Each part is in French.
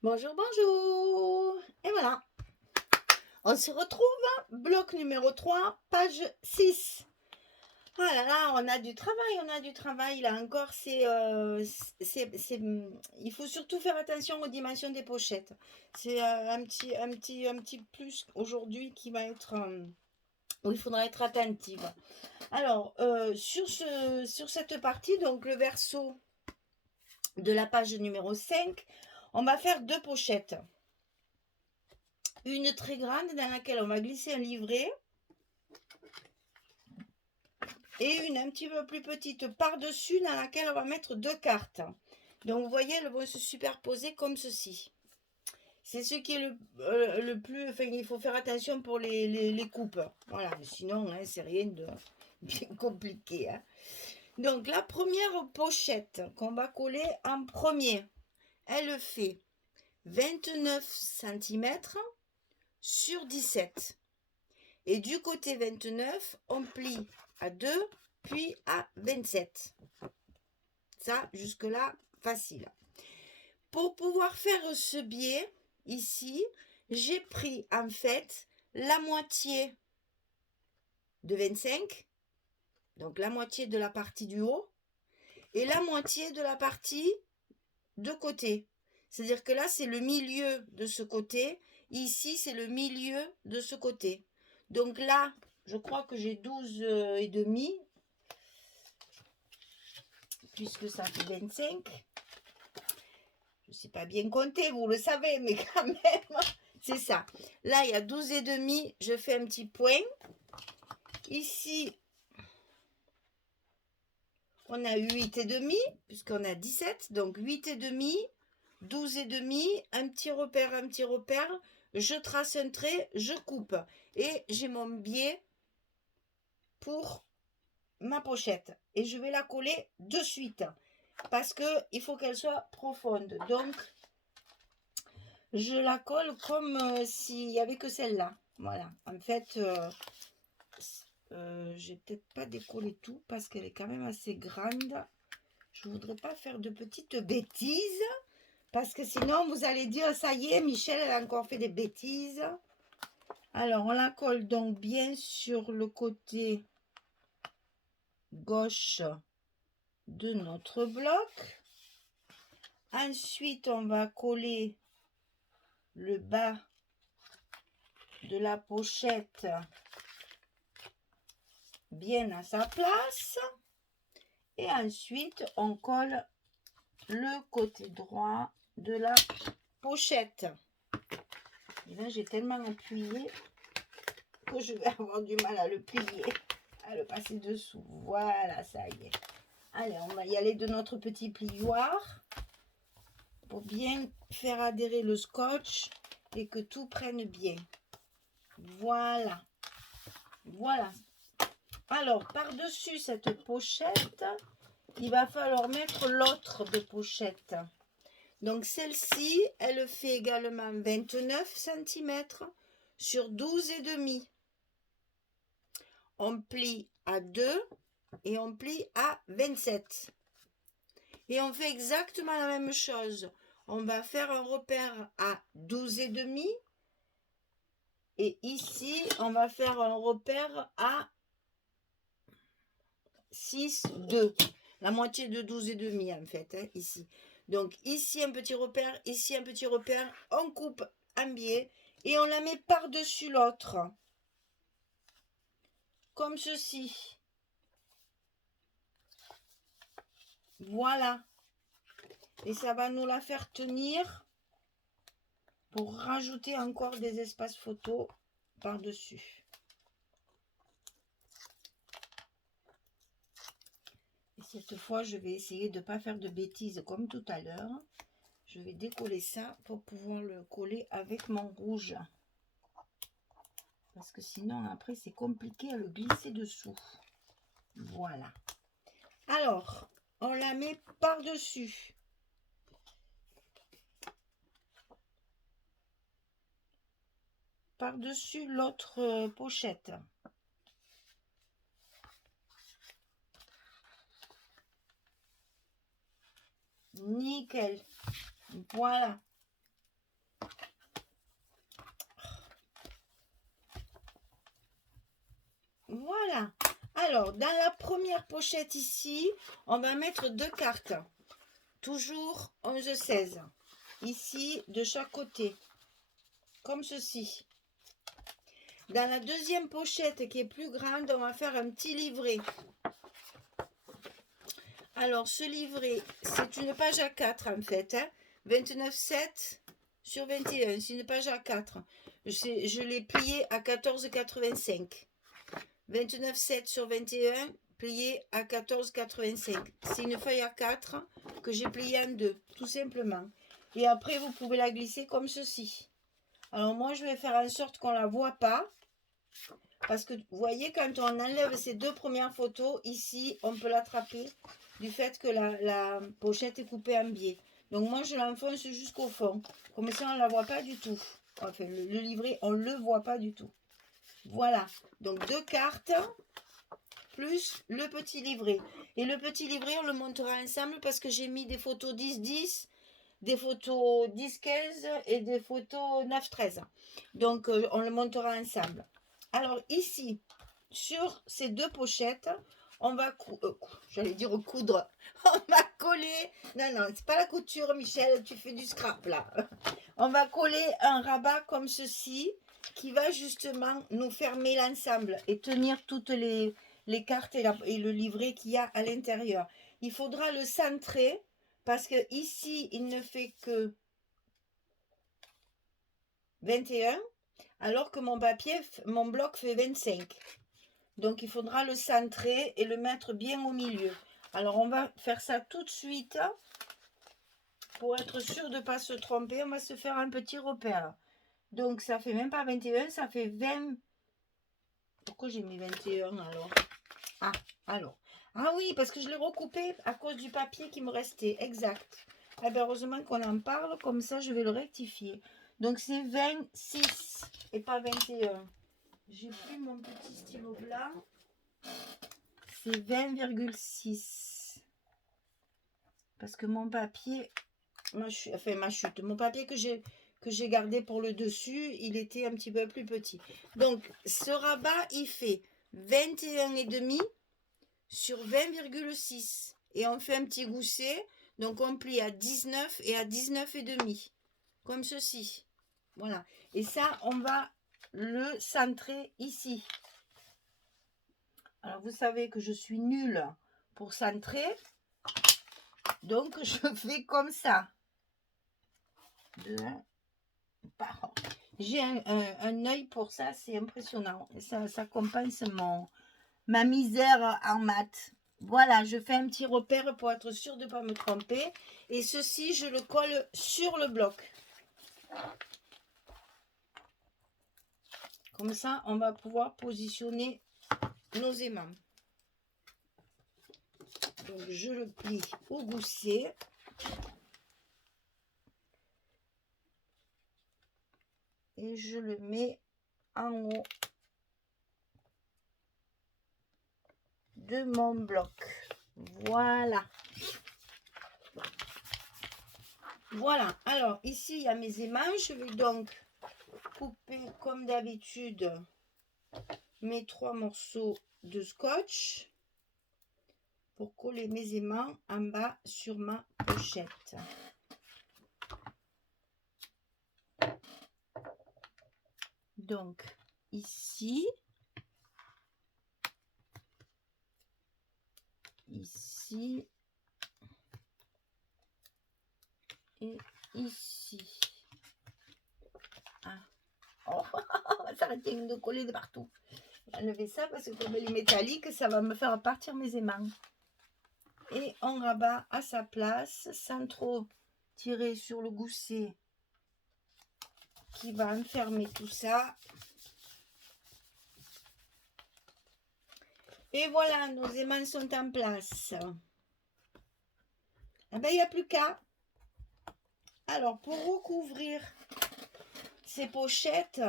Bonjour, bonjour. Et voilà, on se retrouve, bloc numéro 3, page 6. Ah là là, on a du travail là encore. Il faut surtout faire attention aux dimensions des pochettes. C'est un petit plus aujourd'hui qui va être, où il faudra être attentive. Alors, sur cette partie, donc le verso de la page numéro 5, on va faire deux pochettes. Une très grande dans laquelle on va glisser un livret et une un petit peu plus petite par-dessus dans laquelle on va mettre deux cartes. Donc vous voyez, elles vont se superposer comme ceci. C'est ce qui est le plus... Enfin, il faut faire attention pour les coupes. Voilà, sinon, hein, c'est rien de bien compliqué. Hein. Donc la première pochette qu'on va coller en premier, elle fait 29 cm sur 17. Et du côté 29, on plie à 2, puis à 27. Ça, jusque-là, facile. Pour pouvoir faire ce biais, ici, j'ai pris en fait la moitié de 25, donc la moitié de la partie du haut, et la moitié de la partie de côté. C'est-à-dire que là, c'est le milieu de ce côté, ici, c'est le milieu de ce côté. Donc là, je crois que j'ai 12 et demi, puisque ça fait 25. Je ne sais pas bien compter, vous le savez, mais quand même, c'est ça. Là, il y a 12 et demi, je fais un petit point. Ici, on a 8 et demi, puisqu'on a 17, donc 8 et demi, 12 et demi, un petit repère, je trace un trait, je coupe. Et j'ai mon biais pour ma pochette. Et je vais la coller de suite, parce qu'il faut qu'elle soit profonde. Donc, je la colle comme s'il n'y avait que celle-là. Voilà. En fait, j'ai peut-être pas décollé tout parce qu'elle est quand même assez grande. Je voudrais pas faire de petites bêtises parce que sinon vous allez dire ça y est, Michel, elle a encore fait des bêtises. Alors, on la colle donc bien sur le côté gauche de notre bloc. Ensuite, on va coller le bas de la pochette bien à sa place. Et ensuite, on colle le côté droit de la pochette. Et là, j'ai tellement appuyé que je vais avoir du mal à le plier, à le passer dessous. Voilà, ça y est. Allez, on va y aller de notre petit plioir pour bien faire adhérer le scotch et que tout prenne bien. Voilà. Voilà. Alors, par-dessus cette pochette, il va falloir mettre l'autre de pochette. Donc, celle-ci, elle fait également 29 cm sur 12 et demi. On plie à 2 et on plie à 27. Et on fait exactement la même chose. On va faire un repère à 12 et demi. Et ici, on va faire un repère à 6, 2. La moitié de 12 et demi en fait, hein, ici. Donc ici un petit repère, ici un petit repère. On coupe un biais et on la met par-dessus l'autre. Comme ceci. Voilà. Et ça va nous la faire tenir pour rajouter encore des espaces photos par-dessus. Et cette fois, je vais essayer de ne pas faire de bêtises comme tout à l'heure. Je vais décoller ça pour pouvoir le coller avec mon rouge. Parce que sinon, après, c'est compliqué à le glisser dessous. Voilà. Alors, on la met par-dessus. Par-dessus l'autre pochette. Nickel. Voilà. Voilà. Alors, dans la première pochette ici, on va mettre 2 cartes. Toujours 11-16. Ici, de chaque côté. Comme ceci. Dans la deuxième pochette qui est plus grande, on va faire un petit livret. Alors, ce livret, c'est une page A4 en fait. 29,7 sur 21. C'est une page A4. Je l'ai plié à 14,85. 29,7 sur 21, plié à 14,85. C'est une feuille A4 que j'ai pliée en deux, tout simplement. Et après, vous pouvez la glisser comme ceci. Alors, moi, je vais faire en sorte qu'on ne la voit pas. Parce que, vous voyez, quand on enlève ces deux premières photos, ici, on peut l'attraper du fait que la pochette est coupée en biais. Donc, moi, je l'enfonce jusqu'au fond. Comme ça, on ne la voit pas du tout. Enfin, le livret, on ne le voit pas du tout. Voilà. Donc, 2 cartes plus le petit livret. Et le petit livret, on le montera ensemble parce que j'ai mis des photos 10-10, des photos 10-15 et des photos 9-13. Donc, on le montera ensemble. Alors, ici, sur ces deux pochettes, on va j'allais dire coudre. On va coller. Non, non, c'est pas la couture, Michel, tu fais du scrap là. On va coller un rabat comme ceci qui va justement nous fermer l'ensemble et tenir toutes les cartes et le livret qu'il y a à l'intérieur. Il faudra le centrer parce que ici, il ne fait que 21, alors que mon papier, mon bloc fait 25. Donc, il faudra le centrer et le mettre bien au milieu. Alors, on va faire ça tout de suite. Pour être sûr de ne pas se tromper, on va se faire un petit repère. Donc, ça fait même pas 21, ça fait 20. Pourquoi j'ai mis 21 alors? Ah, alors. Ah oui, parce que je l'ai recoupé à cause du papier qui me restait. Exact. Eh bien, heureusement qu'on en parle, comme ça, je vais le rectifier. Donc, c'est 26 et pas 21. J'ai pris mon petit stylo blanc. C'est 20,6. Parce que mon papier, ma chute, mon papier que j'ai gardé pour le dessus, il était un petit peu plus petit. Donc, ce rabat, il fait 21,5 sur 20,6. Et on fait un petit gousset. Donc, on plie à 19 et à 19,5. Comme ceci. Voilà. Et ça, on va le centrer ici. Alors, vous savez que je suis nulle pour centrer. Donc, je fais comme ça. J'ai un œil pour ça, c'est impressionnant. Ça compense ma misère en maths. Voilà, je fais un petit repère pour être sûr de ne pas me tromper. Et ceci, je le colle sur le bloc. Comme ça, on va pouvoir positionner nos aimants. Donc, je le plie au gousset. Et je le mets en haut de mon bloc. Voilà. Voilà. Alors, ici, il y a mes aimants. Je vais donc couper, comme d'habitude, mes 3 morceaux de scotch pour coller mes aimants en bas sur ma pochette. Donc, ici, ici et ici. Ah. Oh, ça retient de coller de partout. Enlever ça parce que comme elle est métallique, ça va me faire partir mes aimants. Et on rabat à sa place sans trop tirer sur le gousset qui va enfermer tout ça. Et voilà, nos aimants sont en place. Eh ben, il n'y a plus qu'à. Alors, pour recouvrir ces pochettes,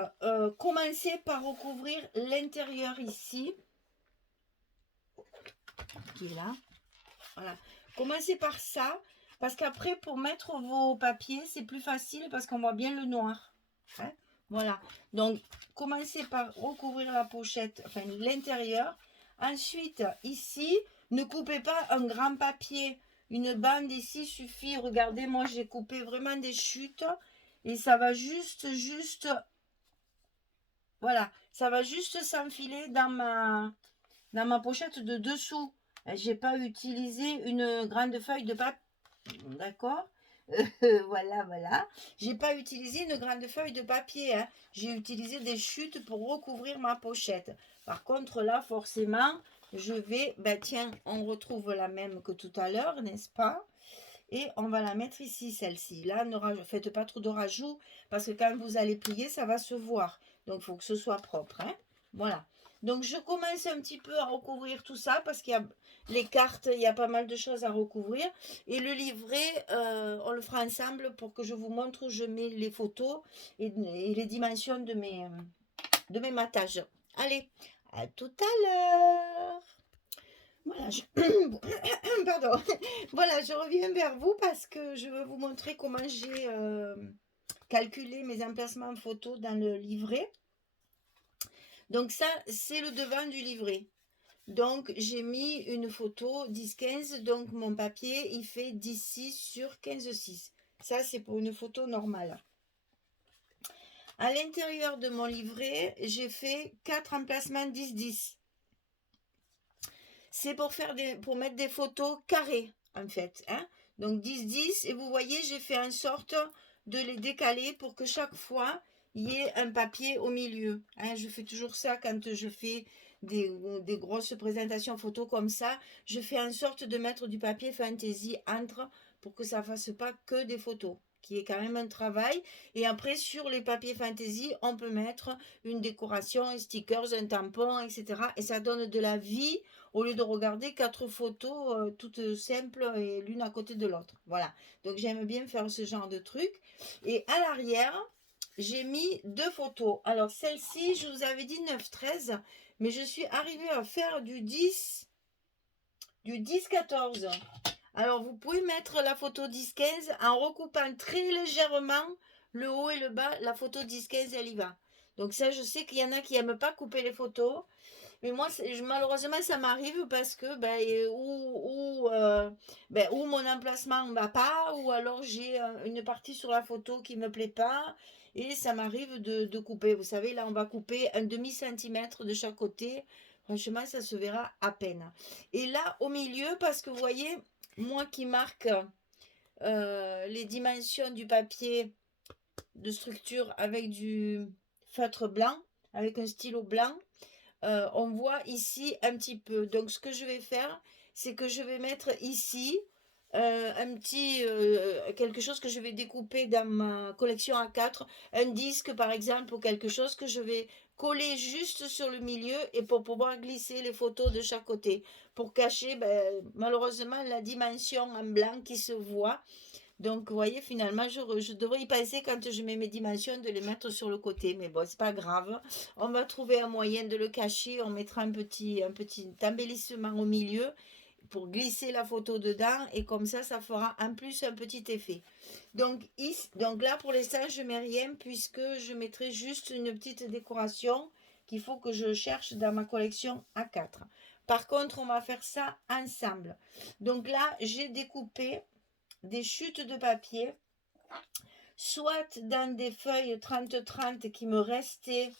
commencez par recouvrir l'intérieur ici, qui est là. Voilà. Commencez par ça, parce qu'après, pour mettre vos papiers, c'est plus facile parce qu'on voit bien le noir. Hein? Voilà. Donc, commencez par recouvrir la pochette, enfin l'intérieur. Ensuite, ici, ne coupez pas un grand papier. Une bande ici suffit. Regardez, moi, j'ai coupé vraiment des chutes. Et ça va juste, voilà. Ça va juste s'enfiler dans ma pochette de dessous. J'ai pas utilisé une grande feuille de papier. D'accord. Voilà, voilà. J'ai pas utilisé une grande feuille de papier, hein. J'ai utilisé des chutes pour recouvrir ma pochette. Par contre, là, forcément, je vais... Ben tiens, on retrouve la même que tout à l'heure, n'est-ce pas? Et on va la mettre ici, celle-ci. Là, ne faites pas trop de rajouts, parce que quand vous allez plier, ça va se voir. Donc, il faut que ce soit propre, hein. Voilà. Donc, je commence un petit peu à recouvrir tout ça, parce qu'il y a les cartes, il y a pas mal de choses à recouvrir. Et le livret, on le fera ensemble pour que je vous montre où je mets les photos et les dimensions de mes matages. Allez, à tout à l'heure. Voilà, pardon. Voilà, je reviens vers vous parce que je veux vous montrer comment j'ai calculé mes emplacements photos dans le livret. Donc ça, c'est le devant du livret. Donc j'ai mis une photo 10-15, donc mon papier, il fait 10-6 sur 15-6. Ça, c'est pour une photo normale. À l'intérieur de mon livret, j'ai fait 4 emplacements 10-10. C'est pour mettre des photos carrées, en fait, hein. Donc 10-10, et vous voyez, j'ai fait en sorte de les décaler pour que chaque fois, il y ait un papier au milieu, hein. Je fais toujours ça quand je fais des grosses présentations photos comme ça. Je fais en sorte de mettre du papier fantaisie entre pour que ça ne fasse pas que des photos, qui est quand même un travail. Et après, sur les papiers fantaisie, on peut mettre une décoration, un stickers, un tampon, etc. Et ça donne de la vie au lieu de regarder 4 photos toutes simples et l'une à côté de l'autre. Voilà. Donc j'aime bien faire ce genre de truc. Et à l'arrière, j'ai mis 2 photos. Alors celle-ci, je vous avais dit 9-13, mais je suis arrivée à faire du 10-14. Alors vous pouvez mettre la photo 10-15 en recoupant très légèrement le haut et le bas. La photo 10-15, elle y va. Donc ça, je sais qu'il y en a qui n'aiment pas couper les photos. Mais moi, malheureusement, ça m'arrive parce que ou mon emplacement ne va pas, ou alors j'ai une partie sur la photo qui ne me plaît pas, et ça m'arrive de couper. Vous savez, là, on va couper un demi-centimètre de chaque côté. Franchement, ça se verra à peine. Et là, au milieu, parce que vous voyez, moi qui marque les dimensions du papier de structure avec du feutre blanc, avec un stylo blanc, on voit ici un petit peu. Donc ce que je vais faire, c'est que je vais mettre ici quelque chose que je vais découper dans ma collection A4, un disque par exemple ou quelque chose que je vais coller juste sur le milieu et pour pouvoir glisser les photos de chaque côté pour cacher malheureusement la dimension en blanc qui se voit. Donc, vous voyez, finalement, je devrais y penser quand je mets mes dimensions de les mettre sur le côté. Mais bon, c'est pas grave. On va trouver un moyen de le cacher. On mettra un petit embellissement au milieu pour glisser la photo dedans. Et comme ça fera en plus un petit effet. Donc là, pour l'instant, je mets rien puisque je mettrai juste une petite décoration qu'il faut que je cherche dans ma collection A4. Par contre, on va faire ça ensemble. Donc là, j'ai découpé des chutes de papier, soit dans des feuilles 30-30 qui me restaient.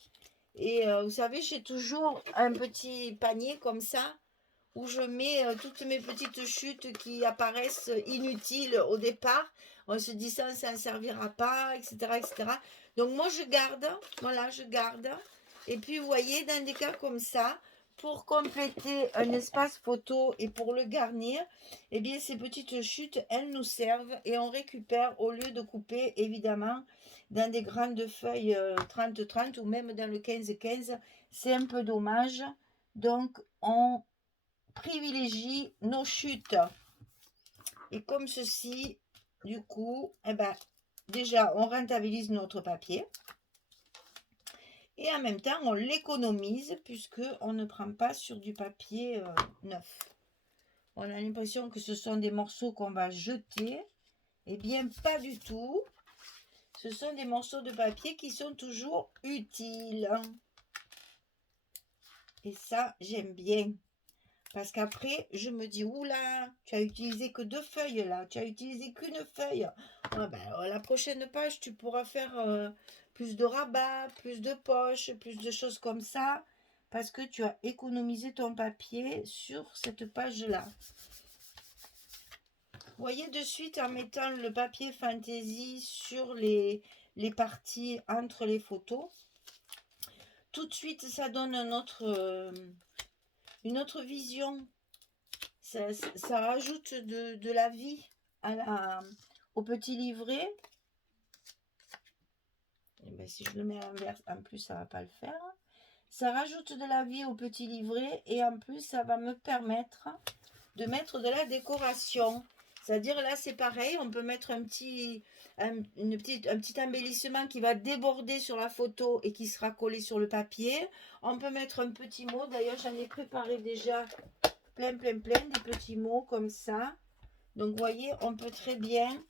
Et vous savez, j'ai toujours un petit panier comme ça où je mets toutes mes petites chutes qui apparaissent inutiles au départ. On se dit ça ne servira pas, etc., etc. Donc moi, je garde, voilà, je garde. Et puis, vous voyez, dans des cas comme ça, pour compléter un espace photo et pour le garnir, eh bien, ces petites chutes, elles nous servent et on récupère au lieu de couper, évidemment, dans des grandes feuilles 30-30 ou même dans le 15-15. C'est un peu dommage. Donc, on privilégie nos chutes. Et comme ceci, du coup, eh ben, déjà, on rentabilise notre papier. Et en même temps, on l'économise puisque on ne prend pas sur du papier neuf. On a l'impression que ce sont des morceaux qu'on va jeter. Eh bien, pas du tout. Ce sont des morceaux de papier qui sont toujours utiles. Et ça, j'aime bien. Parce qu'après, je me dis, oula, tu as utilisé que 2 feuilles là, tu as utilisé qu'une feuille. Ah ben, la prochaine page, tu pourras faire plus de rabats, plus de poches, plus de choses comme ça. Parce que tu as économisé ton papier sur cette page-là. Vous voyez de suite en mettant le papier fantaisie sur les parties entre les photos. Tout de suite, ça donne une autre vision. Ça rajoute de la vie au petit livret. Et ben, si je le mets à l'inverse, en plus, ça ne va pas le faire. Ça rajoute de la vie au petit livret et en plus, ça va me permettre de mettre de la décoration. C'est-à-dire là, c'est pareil, on peut mettre un petit embellissement qui va déborder sur la photo et qui sera collé sur le papier. On peut mettre un petit mot. D'ailleurs, j'en ai préparé déjà plein, des petits mots comme ça. Donc, vous voyez, on peut très bien,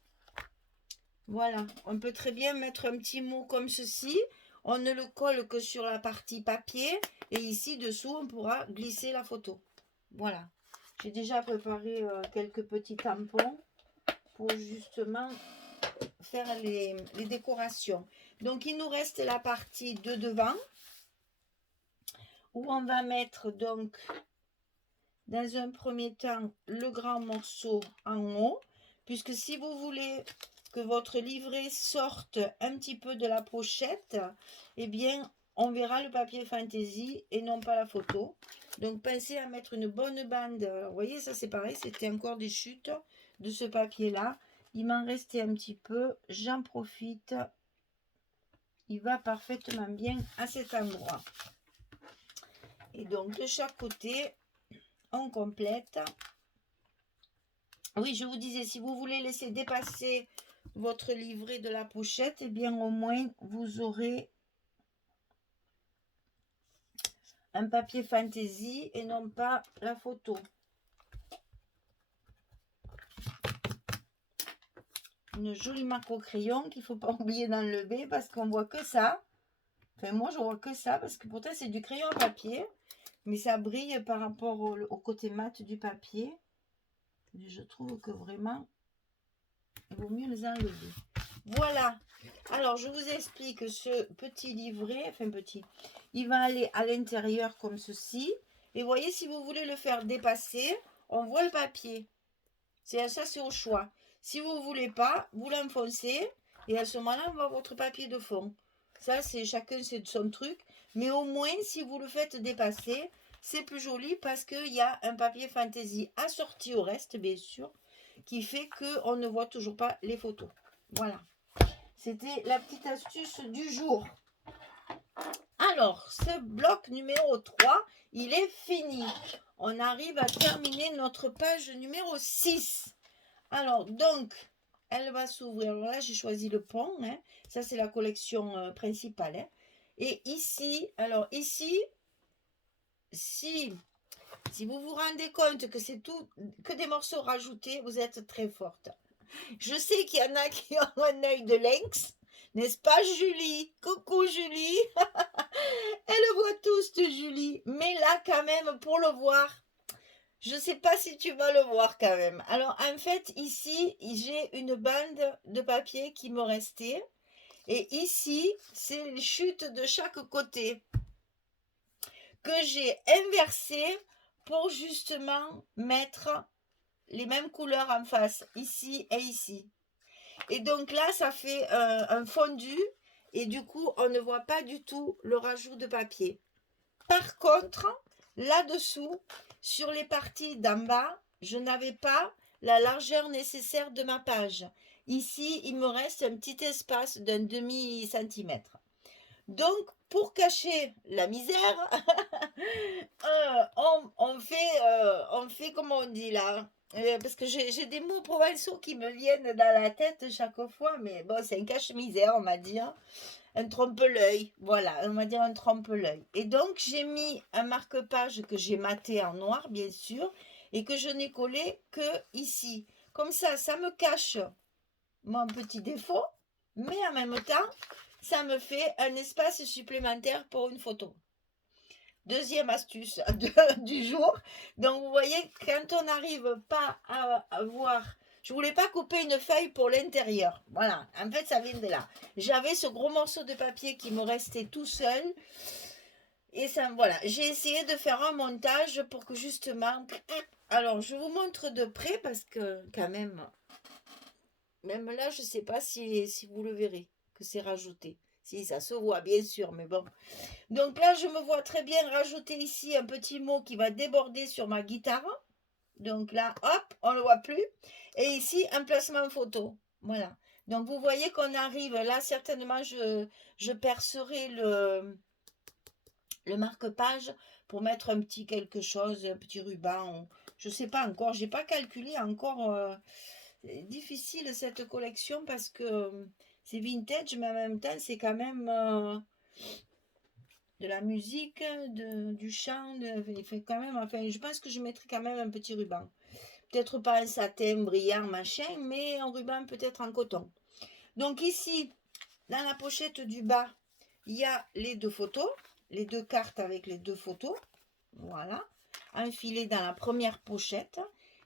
voilà, on peut très bien mettre un petit mot comme ceci. On ne le colle que sur la partie papier. Et ici, dessous, on pourra glisser la photo. Voilà. J'ai déjà préparé quelques petits tampons pour justement faire les décorations. Donc, il nous reste la partie de devant où on va mettre donc dans un premier temps le grand morceau en haut, puisque si vous voulez que votre livret sorte un petit peu de la pochette, eh bien, on verra le papier fantaisie et non pas la photo. Donc, pensez à mettre une bonne bande. Vous voyez, ça c'est pareil, c'était encore des chutes de ce papier-là. Il m'en restait un petit peu, j'en profite. Il va parfaitement bien à cet endroit. Et donc, de chaque côté, on complète. Oui, je vous disais, si vous voulez laisser dépasser votre livret de la pochette, eh bien, au moins, vous aurez un papier fantaisie et non pas la photo. Une jolie marque au crayon qu'il ne faut pas oublier d'enlever parce qu'on voit que ça. Enfin, moi, je vois que ça parce que pourtant, c'est du crayon à papier. Mais ça brille par rapport au côté mat du papier. Et je trouve que vraiment, il vaut mieux les enlever. Voilà. Alors, je vous explique ce petit livret. Enfin, petit. Il va aller à l'intérieur comme ceci. Et voyez, si vous voulez le faire dépasser, on voit le papier. Ça, c'est au choix. Si vous ne voulez pas, vous l'enfoncez. Et à ce moment-là, on voit votre papier de fond. Ça, c'est chacun c'est son truc. Mais au moins, si vous le faites dépasser, c'est plus joli parce qu'il y a un papier fantaisie assorti au reste, bien sûr, qui fait qu'on ne voit toujours pas les photos. Voilà. C'était la petite astuce du jour. Alors, ce bloc numéro 3, il est fini. On arrive à terminer notre page numéro 6. Alors, donc, elle va s'ouvrir. Alors là, j'ai choisi le pont. Hein. Ça, c'est la collection principale. Hein. Et ici, alors ici, si vous vous rendez compte que c'est tout, que des morceaux rajoutés, vous êtes très forte. Je sais qu'il y en a qui ont un œil de lynx. N'est-ce pas, Julie? Coucou, Julie. Elle voit tous, Julie. Mais là, quand même, pour le voir, je ne sais pas si tu vas le voir quand même. Alors, en fait, ici, j'ai une bande de papier qui me restait. Et ici, c'est les chutes de chaque côté que j'ai inversé pour justement mettre les mêmes couleurs en face, ici et ici. Et donc là, ça fait un fondu et du coup, on ne voit pas du tout le rajout de papier. Par contre, là-dessous, sur les parties d'en bas, je n'avais pas la largeur nécessaire de ma page. Ici, il me reste un petit espace d'un demi-centimètre. Donc, pour cacher la misère, on fait comme on dit là. Parce que j'ai des mots provençaux qui me viennent dans la tête chaque fois, mais bon, c'est un cache-misère, on va dire. Un trompe-l'œil, voilà, on va dire un trompe-l'œil. Et donc, j'ai mis un marque-page que j'ai maté en noir, bien sûr, et que je n'ai collé que ici. Comme ça me cache mon petit défaut, mais en même temps, ça me fait un espace supplémentaire pour une photo. Deuxième astuce du jour. Donc, vous voyez, quand on n'arrive pas à voir... Je voulais pas couper une feuille pour l'intérieur. Voilà, en fait, ça vient de là. J'avais ce gros morceau de papier qui me restait tout seul. Et ça, voilà, j'ai essayé de faire un montage pour que justement... Alors, je vous montre de près parce que quand même là, je ne sais pas si vous le verrez, que c'est rajouté. Si, ça se voit, bien sûr, mais bon. Donc là, je me vois très bien rajouter ici un petit mot qui va déborder sur ma guitare. Donc là, hop, on ne le voit plus. Et ici, un placement photo. Voilà. Donc vous voyez qu'on arrive, là, certainement, je percerai le marque-page pour mettre un petit quelque chose, un petit ruban. Je ne sais pas encore, j'ai pas calculé encore. C'est difficile cette collection parce que c'est vintage, mais en même temps, c'est quand même de la musique, du chant. Il fait quand même, enfin, je pense que je mettrai quand même un petit ruban. Peut-être pas un satin brillant, machin, mais un ruban peut-être en coton. Donc ici, dans la pochette du bas, il y a les deux photos, les deux cartes avec les deux photos. Voilà, enfilées dans la première pochette.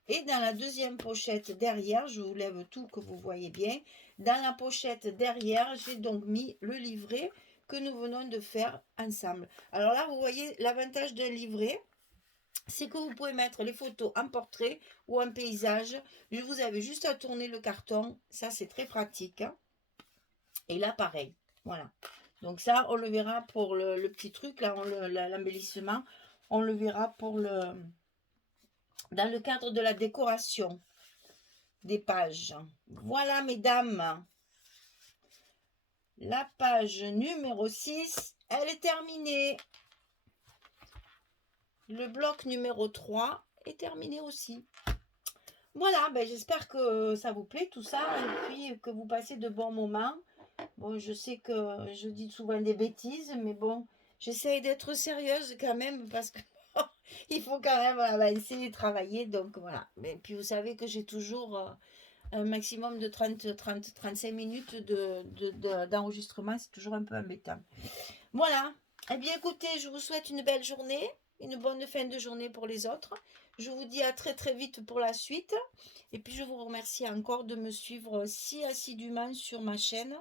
Et dans la deuxième pochette derrière, je vous lève tout que vous voyez bien. Dans la pochette derrière, j'ai donc mis le livret que nous venons de faire ensemble. Alors là, vous voyez l'avantage d'un livret, c'est que vous pouvez mettre les photos en portrait ou en paysage. Vous avez juste à tourner le carton. Ça, c'est très pratique. Hein. Et là, pareil. Voilà. Donc ça, on le verra pour le petit truc, là, l'embellissement. On le verra pour dans le cadre de la décoration des pages. Voilà, mesdames. La page numéro 6, elle est terminée. Le bloc numéro 3 est terminé aussi. Voilà, ben j'espère que ça vous plaît tout ça et puis que vous passez de bons moments. Bon, je sais que je dis souvent des bêtises, mais bon, j'essaye d'être sérieuse quand même parce que il faut quand même avancer et travailler. Donc voilà. Et puis vous savez que j'ai toujours un maximum de 35 minutes d'enregistrement. C'est toujours un peu embêtant. Voilà. Eh bien écoutez, je vous souhaite une belle journée, une bonne fin de journée pour les autres. Je vous dis à très très vite pour la suite. Et puis je vous remercie encore de me suivre si assidûment sur ma chaîne.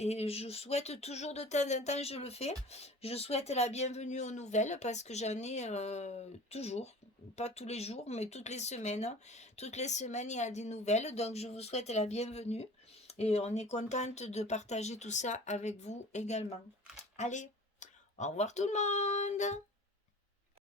Et je souhaite toujours de temps en temps, je le fais. Je souhaite la bienvenue aux nouvelles parce que j'en ai toujours. Pas tous les jours, mais toutes les semaines. Toutes les semaines, il y a des nouvelles. Donc je vous souhaite la bienvenue. Et on est contente de partager tout ça avec vous également. Allez, au revoir tout le monde!